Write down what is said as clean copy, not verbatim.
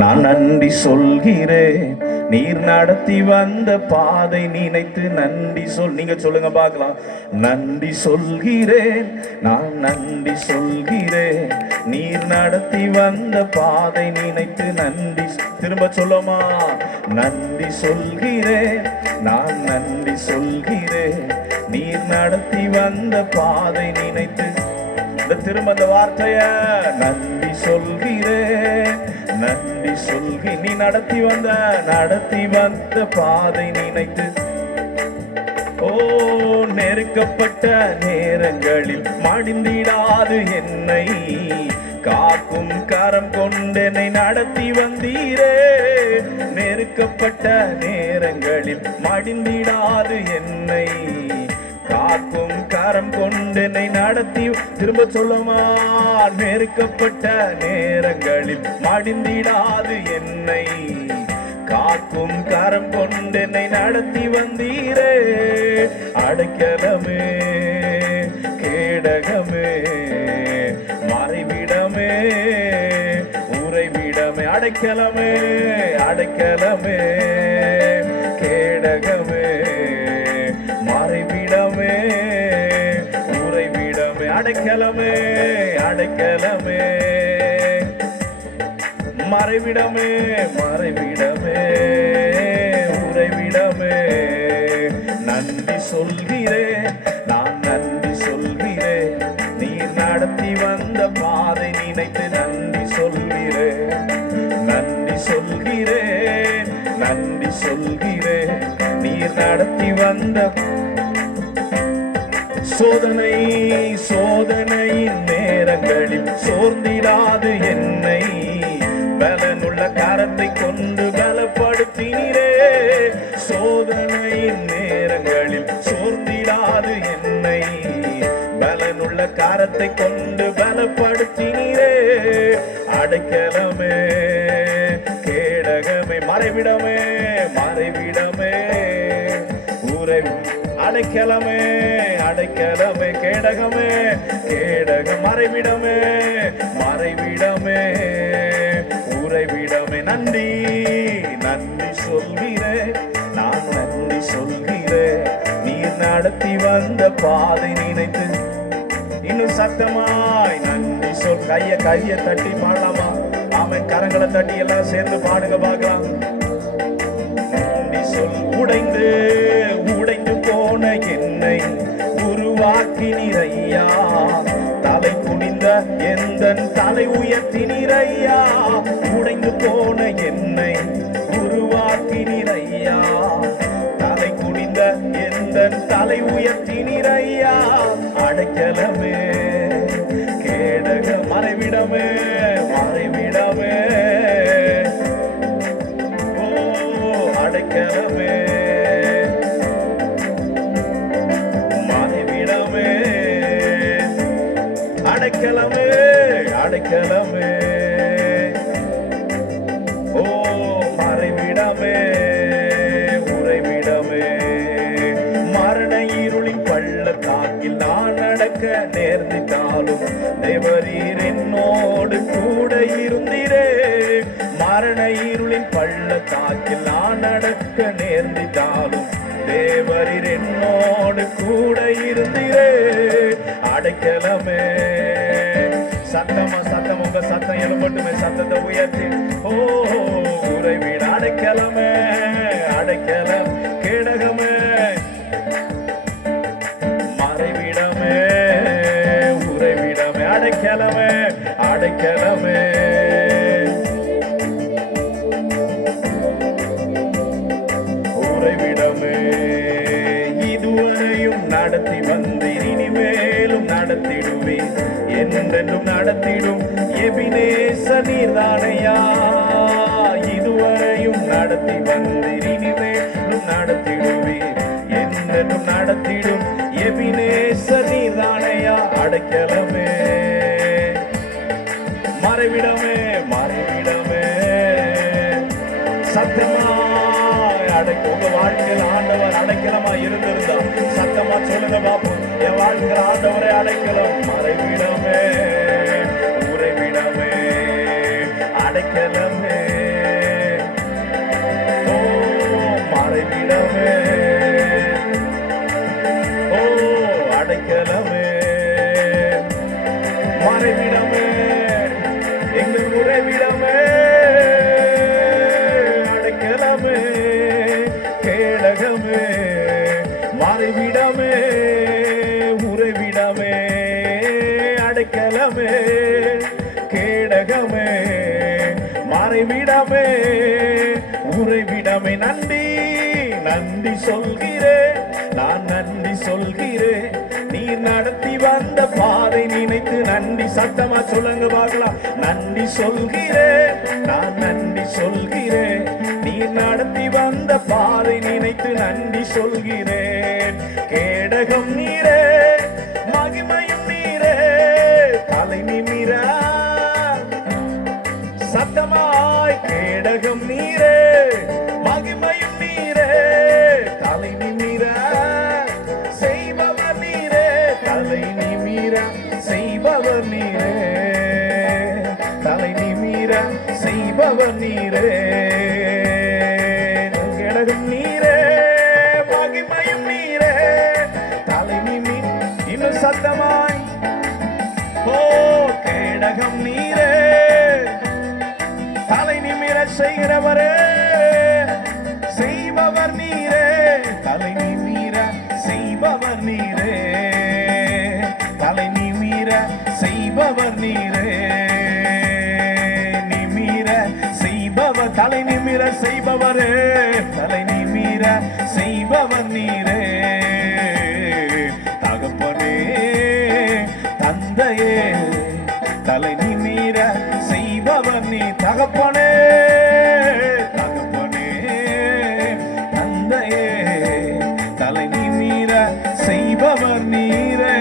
நான் நன்றி சொல்கிறேன். நீர் நடத்தி வந்த பாதை நினைத்து நன்றி நீங்க சொல்லுங்க பார்க்கலாம். நன்றி சொல்கிறேன், நான் நன்றி சொல்கிறேன். நீர் நடத்தி வந்த பாதை நினைத்து நன்றி. திரும்ப சொல்லுமா. நன்றி சொல்கிறேன், நான் நன்றி சொல்கிறேன். நீர் நடத்தி வந்த பாதை நினைத்து. திரும்ப அந்த வார்த்தைய நன்றி சொல்கிறேன், நன்றி சொல்கி. நீ நடத்தி வந்த பாதை நினைத்து. ஓ, நெருக்கப்பட்ட நேரங்களில் மடிந்திடாது என்னை காக்கும் கரம் கொண்டென்னை நடத்தி வந்தீரே. நெருக்கப்பட்ட நேரங்களில் மடிந்திடாது என்னை காக்கும் கரம் கொண்டென்னை நடத்தி. திரும்ப சொல்லுமா. நெருக்கப்பட்ட நேரங்களில் மடிந்திடாது என்னை காக்கும் கரம் கொண்டென்னை நடத்தி வந்தீரே. அடைக்கலமே, கேடகமே, மறைவிடமே, உறைவிடமே. அடைக்கலமே, அடைக்கலமே, கேடகமே, மறைவிடமே, உறைவிடமே. அடைக்கலமே, அடைக்கலமே, மறைவிடமே, மறைவிடமே, உறைவிடமே. நன்றி சொல்கிறேன், நான் நன்றி சொல்கிறேன். நீர் நடத்தி வந்த பாதை நினைத்து நன்றி சொல்கிறேன். நன்றி சொல்கிறேன், நன்றி சொல்கிறேன். நீர் நடத்தி வந்த சோதனையின் நேரங்களில் சோர்ந்திடாது என்னை பலனுள்ள கரத்தை கொண்டு பலப்படுத்தினீரே. சோதனையின் நேரங்களில் சோர்ந்திடாது என்னை பலனுள்ள கரத்தை கொண்டு பலப்படுத்தினீரே. அடைக்கலமே, கேடகமே, மறைவிடமே, மறைவிடமே, உறைவி. அடைக்கலமே, அடைக்கலமே, கேடகமே, கேடகம், மறைவிடமே, மறைவிடமே, உறைவிடமே. நன்றி, நன்றி சொல்கிறேன், நான் நன்றி சொல்கிறேன். நீர் நடத்தி வந்த பாதை நினைத்து. இன்னும் சத்தமாய் நன்றி சொல். கைய தட்டி பாடலாமா? ஆமென். கரங்களை தட்டி எல்லாம் சேர்ந்து பாடுங்க பார்க்கலாம். நன்றி சொல். உடைந்து போன என்னை உருவாக்கினீரையா. தலை குனிந்த எந்தன் தலை உயர்த்தினீரையா. உடைந்து போன என்னை உருவாக்கினீரையா. தலை குனிந்த எந்தன் தலை உயர்த்தினீரையா. அடைக்கலமே, கேடக, மறைவிடமே, மறைவிடமே. ஓ, அடைக்கலமே, மறைவிடமே, அடைக்கலமே, அடைக்கலமே. ஓ, மறைவிடமே, உறைவிடமே. மரண இருளின் பள்ளத்தாக்கில் நான் நடக்க நேர்ந்திட்டாலும் தேவரீர் என்னோடு கூட இருந்தீரே. மரண இருளின் பள்ளத்தாக்கில் நான் நடக்க நேர்ந்திட்டாலும் தேவரீர் என்னோடு கூட இருந்தீரே. அடைக்கலமே. சத்தமா, சத்தம், உங்க சத்தம் எழுப்பட்டுமே. சத்தத்தை உயர்த்தி. ஓ, உறைவிட. அடைக்கலமே, அடைக்கலம், கேடகமே, மறைவிடமே, உறைவிடமே. அடைக்கலமே, அடைக்கலமே, உறைவிடமே. இதுவரையும் நடத்தி வந்தீர், இனிமேலும் நடத்திடுவேன், என்றென்றும் நடத்திடும் எபினேசர் நீர்தானையா. இதுவரையும் நடத்தி வந்தீர், இனிமேலும் நடத்திடுவேன், என்றென்றும் நடத்திடும் எபினேசர் நீர்தானையா. அடைக்கலமே, மறைவிடமே, மறைவிடமே. சத்தமாய் அடைக்க. உங்க வாழ்க்கையில் ஆண்டவர் அடைக்கலமா இருந்திருந்தா சத்தமா சொல்லுங்க பாப்போம். என் வாழ்க்கையில் ஆண்டவரை அடைக்கலம். மறைவிடமே, உறைவிடமே, அடைக்கலமே, மறைவிடமே, ஓ அடைக்கலமே, மறைவிடமே, எங்கள் உறைவிடமே, அடைக்கலமே, கேடகமே, மறைவிடமே, உறைவிடமே, அடைக்கலமே, கேடகமே, மறைவிடமே, உறைவிடமே. நன்றி நன்றி சொல்கிறேன், நான் நன்றி சொல்கிறேன். நீ நடத்தி வந்த பாதை நினைத்து நன்றி. சத்தமா சொல்லுங்க பார்க்கலாம். நன்றி சொல்கிறேன், நான் நன்றி சொல்கிறேன். நீ நடத்தி வந்த பாதை நினைத்து நன்றி சொல்கிறேன். கேடகம் நீரே, மகிமையும் நீரே, தலை நிமிரா சத்தமாய். கேடகம் நீரே, மகிமையும் நீரே, தலை நிமிரா செய்பவர் நீரே, தலை நிமிரா செய்பவர் நீரே, தலை நிமிரா செய்பவர் நீரே. கேடகம் நீரே, மகிமையும் நீரே, தலை நிமி. இன்னும் சத்தமாய். ஓ கேடகம் நீரே, தலை நிமிர செய்கிறவரே, செய்பவர் நீரே, தலை நிமிர செய்பவர் நீரே, தலை நிமிர செய்பவர் நீரே, நிமிர செய்பவர், தலை நிமிர செய்பவரே, தலை நிமிர செய்பவர் நீரே. தகப்பனே தந்தையே, தலை நிமிர செய்பவர் நீ. தகப்பனே தகப்பனே தந்தையே, தலை நிமிர செய்பவர் நீரே.